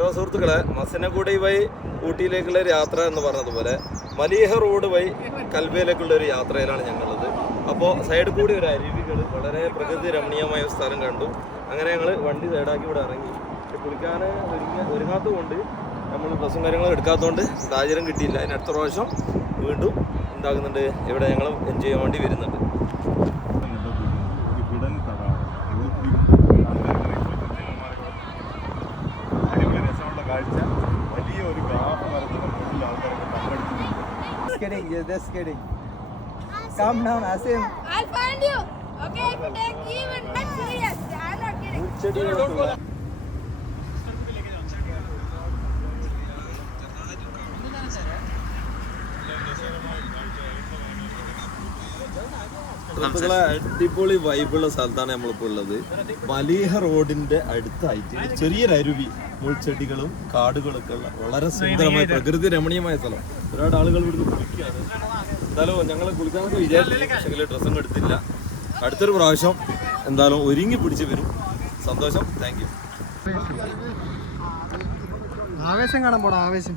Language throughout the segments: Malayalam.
ഓരോ സുഹൃത്തുക്കളെ മസനഗുഡി വഴി ഊട്ടിയിലേക്കുള്ള ഒരു യാത്ര എന്ന് പറഞ്ഞതുപോലെ മലീഹ റോഡ് വഴി കൽബയിലേക്കുള്ള ഒരു യാത്രയിലാണ് ഞങ്ങളുള്ളത്. അപ്പോൾ സൈഡിൽ കൂടി ഒരു അരുവികൾ, വളരെ പ്രകൃതി രമണീയമായ ഒരു സ്ഥലം കണ്ടു. അങ്ങനെ ഞങ്ങൾ വണ്ടി സൈഡാക്കി ഇവിടെ ഇറങ്ങി. കുളിക്കാൻ ഒരുങ്ങാത്തതുകൊണ്ട് നമ്മൾ ഡ്രസ്സും കാര്യങ്ങളും എടുക്കാത്തതുകൊണ്ട് സാഹചര്യം കിട്ടിയില്ല. അതിന് അടുത്ത പ്രാവശ്യം വീണ്ടും ഉണ്ടാകുന്നുണ്ട്. ഇവിടെ ഞങ്ങൾ എൻജോയ് ചെയ്യാൻ വേണ്ടി വരുന്നുണ്ട്. Just kidding. Calm down, Asim. I'll find you. Okay, if you take even not serious, I'm not kidding. അടിപൊളി വൈബുള്ള സ്ഥലത്താണ് നമ്മളിപ്പോൾ ഉള്ളത്. മലീഹ റോഡിന്റെ അടുത്തായിട്ട് ചെറിയൊരു അരുവി, മുൾച്ചെടികളും കാടുകളൊക്കെ ഉള്ള വളരെ സുന്ദരമായ പ്രകൃതി രമണീയമായ സ്ഥലം. ഒരുപാട് ആളുകൾ ഇവിടുന്ന് കുളിക്കുകയാണ്. എന്തായാലും ഞങ്ങൾ കുളിക്കാനൊക്കെ വിചാരിച്ചു, പക്ഷേ ഡ്രസ്സൊന്നും എടുത്തില്ല. അടുത്തൊരു പ്രാവശ്യം എന്തായാലും ഒരുങ്ങി പിടിച്ച് വരും. സന്തോഷം. Thank you. ആവേശം കാണാൻ പോടാ, ആവേശം.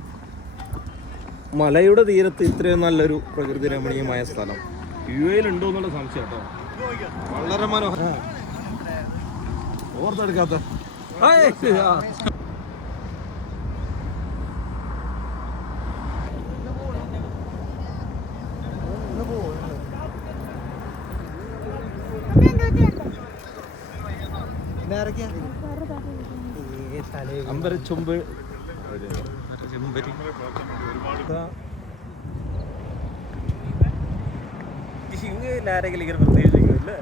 മലയുടെ തീരത്ത് ഇത്രയും നല്ലൊരു പ്രകൃതി രമണീയമായ സ്ഥലം യുഎയിൽ ഉണ്ടോ എന്നുള്ള സംശയം കേട്ടോ. വളരെ മനോഹരം. ഓർത്തെടുക്കാത്ത അമ്പരച്ചുമ്പ് ആരെങ്കിലും ഇങ്ങനെ പ്രത്യേകിച്ചില്ലേ.